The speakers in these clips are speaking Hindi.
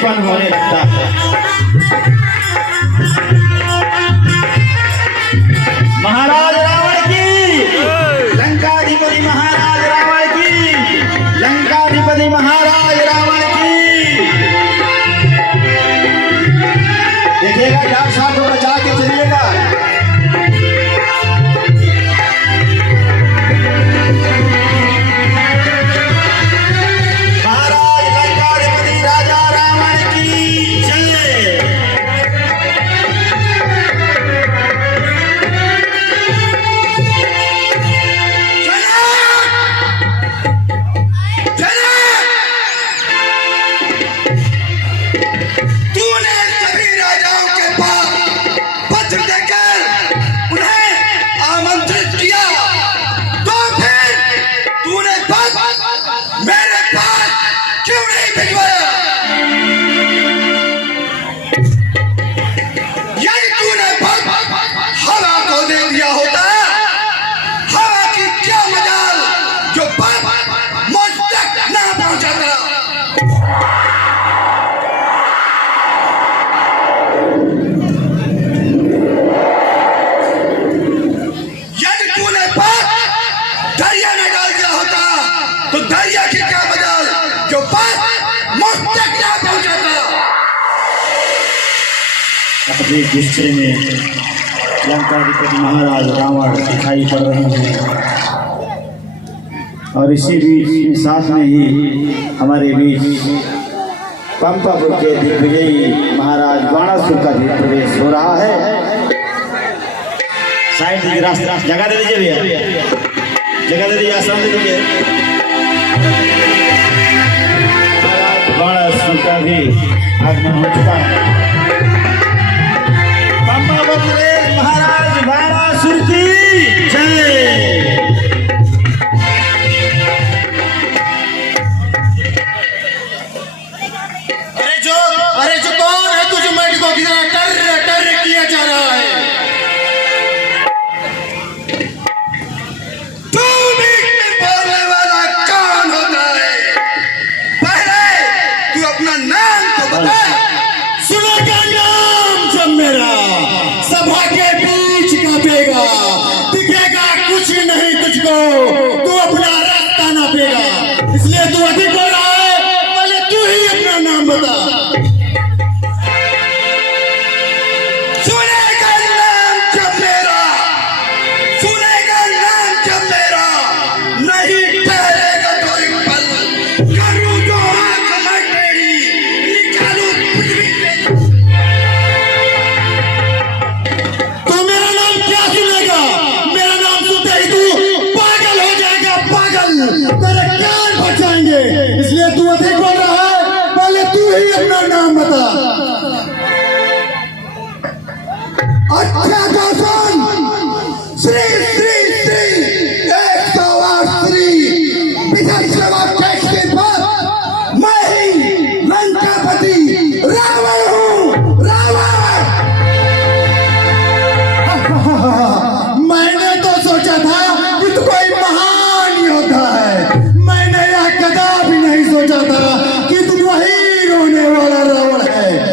उत्पन्न होने लगता है। महाराज रावण की, लंकाधिपति महाराज रावण की, लंकाधिपति महाराज रावण की। देखिएगा डॉक्टर साहब को बचा के चलिएगा। अपने गुस्से में लंकाधिपति महाराज रावण दिखाई पड़ रहे हैं और इसी बीच साथ में ही हमारे बीच पंपापुर के दिग्विजयी महाराज बाणासुर का भी प्रवेश हो रहा है। साइड से रास्ता जगह दे दीजिए भैया, जगह दे दीजिए, आसान दे दीजिए। बाणासुर का भी आगमन हो चुका है। महाराज बाणासुर की जय। अरे जो कौन है तुझे मैं को कितना टर किया जा रहा है? तू भी बोलने वाला कौन होता है? पहले तू अपना नाम तो बता। सुनेगा नाम जब मेरा सभा के बीच कांपेगा, दिखेगा कुछ नहीं तुझको, तू अपना रास्ता नापेगा। इसलिए तू अधिक बोल रहा है, पहले तू ही अपना नाम बता। सुनेगा नाम जब मेरा, सुनेगा नाम जब मेरा, नहीं ठहरेगा तो एक पल, करूं जो आंख मैं तेरी, निकालूं पृथ्वी पे। तो मेरा नाम क्या सुनेगा? मेरा नाम सुनते ही तू पागल हो जाएगा, पागल, तेरे कान फट जाएंगे। इसलिए तू अधिक बोल रहा है, पहले तू ही अपना नाम बता। अच्छा शासन, श्री श्री श्री 108 श्री विधानसभा टैक्स के बाद मैं ही लंकापति रावण हूँ, रावण। मैंने तो सोचा था कि तू कोई महान योद्धा है, मैंने यह कदापि नहीं सोचा था कि तू वही रोने वाला रावण है।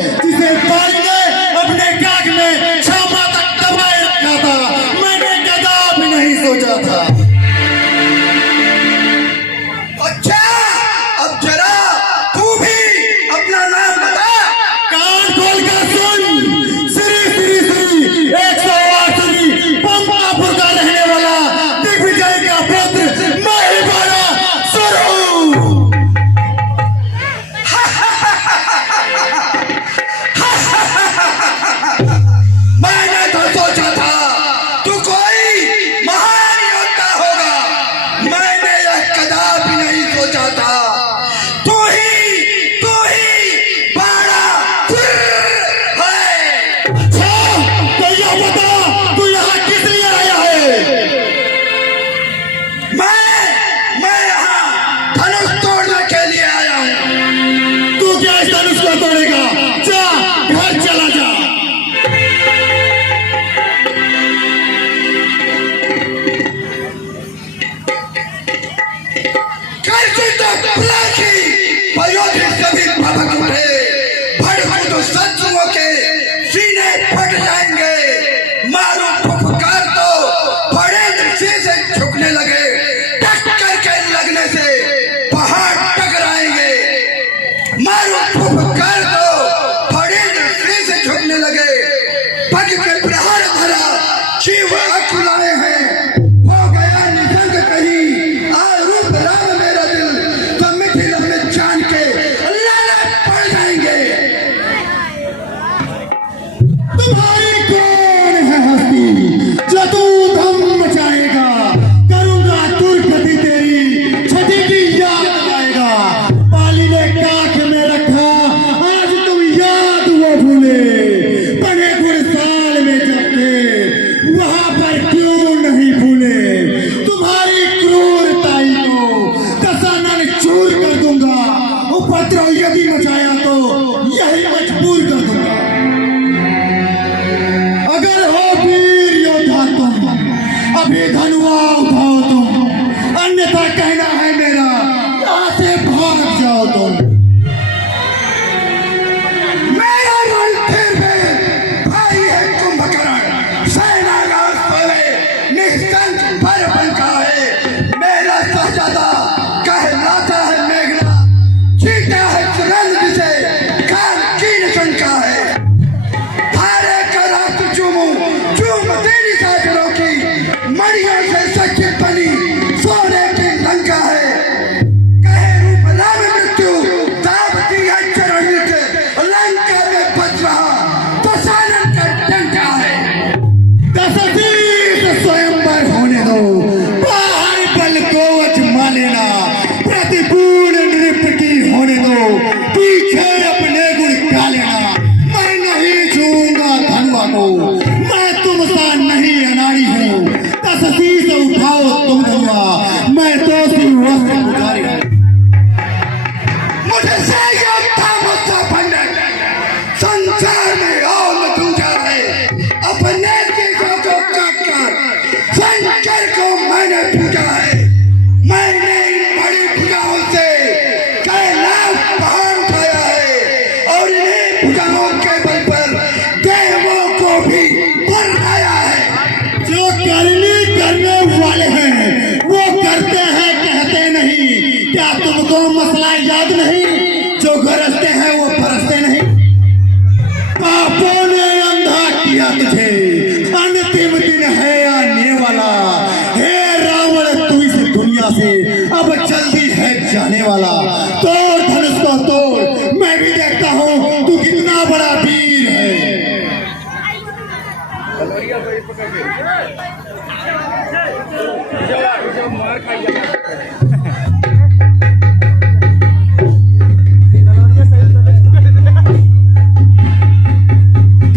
मारो फुफकार दो, बड़ी दृष्टि से झुकने लगे, पग के प्रहार धरा, शिव अकुलाए हैं, हो गया निसंग कहीं, आ रूप राम मेरा दिल, तो मिथिला में जान के लाला पड़ जाएंगे। तुम्हारी कौन है हस्ती जो तू धम मचाएगा, करूंगा दुर्गति तेरी, छठी की याद आएगा, पाली ने काख में रखा, आज तुम याद वो भूले, बने गुरसाल में जब थे, वहां पर क्यों नहीं भूले, तुम्हारी क्रूरताई को दशानन चूर कर दूंगा, उपद्रव यदि मचाया तो यही मजबूर कर दूंगा। अगर हो वीर योद्धा तुम, अभी धनुआ उठाओ तुम, अन्यथा कहना है मेरा, यहाँ से भाग जाओ तुम। मेरा रणधीर में भाई है कुंभकर्ण, सेना का सोए निःसंग पर बनका है, मेरा शहजादा कहलाता है मेघना, जीता है चुरंद से काल की शंका है, थारे का रात चूमू चूम तेरी सागरों की, मणियों से सचित बनी सोने की लंका है, कहे रूप राम मृत्यु दावती है चरण से, लंका में बच रहा दशानन का डंका है। दशतीस स्वयंवर होने दो, बाहर बल को अजमा लेना, प्रतिपूर्ण नृपति होने दो, पीछे अपने गुण गा लेना, मैं नहीं छूंगा धनुआ को, मैं तुम सा नहीं अनाड़ी हूँ, दशतीस उठाओ तुम धनुआ, मैं तो सी वस्त्र पुजारी हूँ। मुझे सहयोग था मुझसे पंडित, संसार में और न दूजा है, अपने चीजों को काटकर शंकर को मैंने पूजा है, मैंने इन बड़ी भुजाओं से कैलाश पहाड़ उठाया है, और इन्हीं भुजाओं के बल पर देवों को भी बनाया है। जो करने वाले हैं वो करते हैं, कहते नहीं, क्या तुमको मसला याद नहीं, जो गरजते हैं वो परसते नहीं, पापों ने अंधा किया तुझे, अंतिम दिन है आने वाला, हे रावण तू इस दुनिया से अब जल्दी है जाने वाला, तोड़ धनुष को तोड़, मैं भी देखता हूँ तू कितना बड़ा वीर है।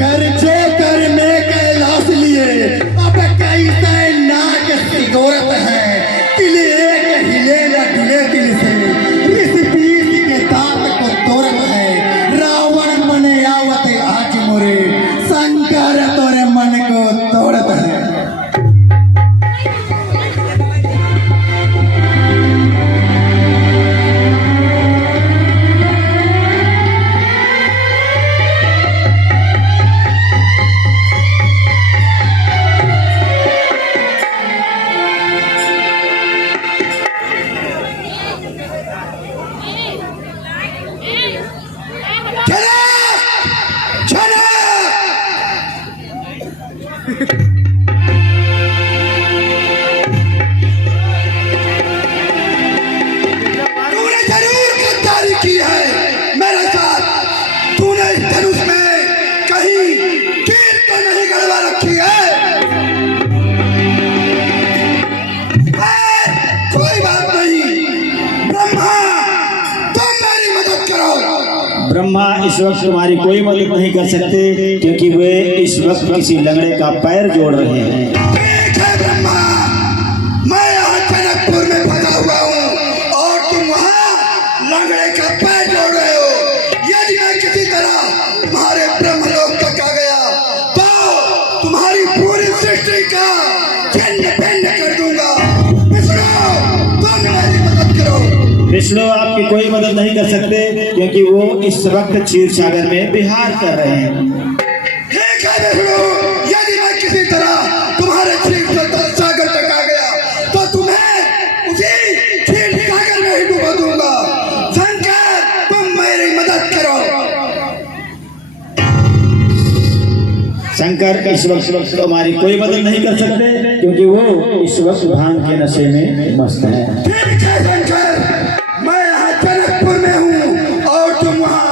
कर जो कर में कैलाश लिए, अब कैसे नाक सिगोरत है, तिल एक हिले न ढिले तिल से, इस बीच के दांत को तोरत है, रावण मने आवत आज मोरे, शंकर तोरे मन को तोड़त है। चला चला तूने जरूर गद्दारी की है मेरे साथ, तूने इस धनुष में कहीं कील तो नहीं गड़वा रखी है। कोई बात नहीं, ब्रह्मा तुम मेरी मदद करो। ब्रह्मा इस वक्त तुम्हारी कोई मदद नहीं कर सकते, क्योंकि वे इस वक्त किसी लंगड़े का पैर जोड़ रहे हैं। ठीक है ब्रह्मा, मैं यहाँ जनकपुर में फंसा हुआ हूँ और तुम वहाँ लंगड़े का पैर जोड़ रहे हो। यदि मैं किसी तरह तुम्हारे ब्रह्मलोक तक आ गया तो तुम्हारी पूरी सृष्टि का छिन्न भिन्न कर दूंगा। विष्णु तुम मेरी मदद करो। विष्णु आपकी कोई मदद नहीं कर सकते, क्योंकि वो इस वक्त क्षीर सागर में विहार कर रहे हैं। ठीक है विष्णु, यदि मैं किसी तरह तुम्हारे क्षीर सागर तक आ गया तो तुम्हें उसी क्षीर सागर में ही डुबा दूंगा। शंकर तुम मेरी शंकर इस वक्त हमारी कोई मदद नहीं कर सकते क्योंकि वो इस वक्त भांग के नशे में मस्त है। ठीक है शंकर, मैं यहाँ जनकपुर में हूँ और तुम वहाँ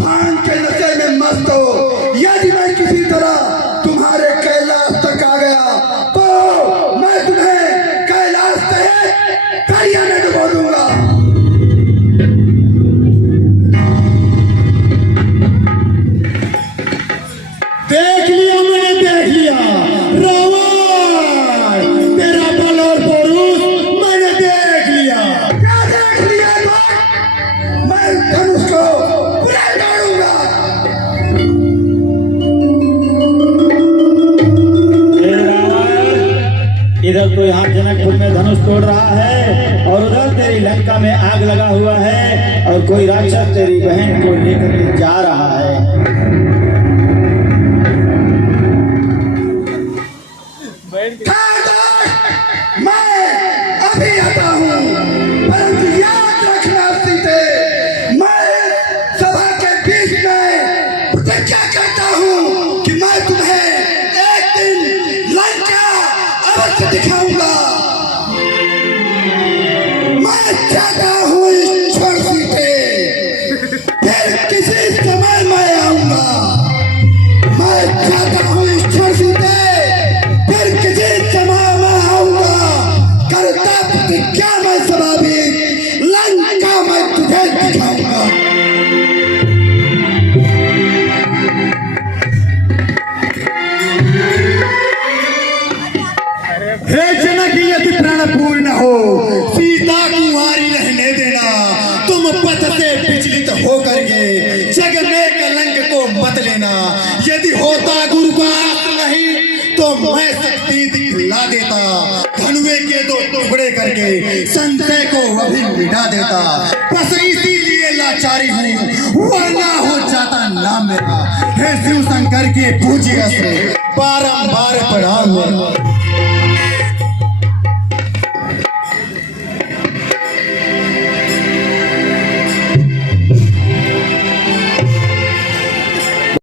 भांग के नशे में मस्त हो। यदि मैं किसी तरह तुम्हारे कैलाश तक आ गया तो मैं तुम्हें कैलाश से दरिया में डुबो दूंगा। देख लिया मैंने, देख लिया रावण, तेरा बल और पुरुष मैंने देख लिया। क्या देख लिया तुम? मैं धनुष को पूरा उड़ाऊंगा। हे रावण, इधर तो यहाँ जनकपुर में धनुष तोड़ रहा है और उधर तेरी लंका में आग लगा हुआ है और कोई राक्षस तेरी बहन को लेकर के जा रहा है। मैं अभी आता हूँ, परंतु याद रखना सीते, मैं सभा के बीच में प्रतिज्ञा करता हूँ कि मैं तुम्हें एक दिन लंका अवश्य दिखाऊंगा। मैं चाहता हूँ ईश्वर सीते, फिर किसी समय मैं आऊंगा। मैं चाहता हूँ ईश्वर सीते, फिर किसी समय मैं आऊंगा। करता प्रतिज्ञा मैं सभा भी लंका में तुझे दिखाऊंगा। हे जनक, यदि प्राण पूर्ण हो, सीता कुंवारी रहने देना। तुम पथ से विचलित होकर के जग में कलंक को मत लेना। यदि होता गुरु का नहीं तो मैं शक्ति दिखला देता, धनुए के दो टुकड़े करके संजय को अभी मिटा देता। बस इसीलिए लाचारी हूँ, वरना हो जाता नाम मेरा। हे शिव शंकर के पूजिया से बारंबार प्रणाम मेरा।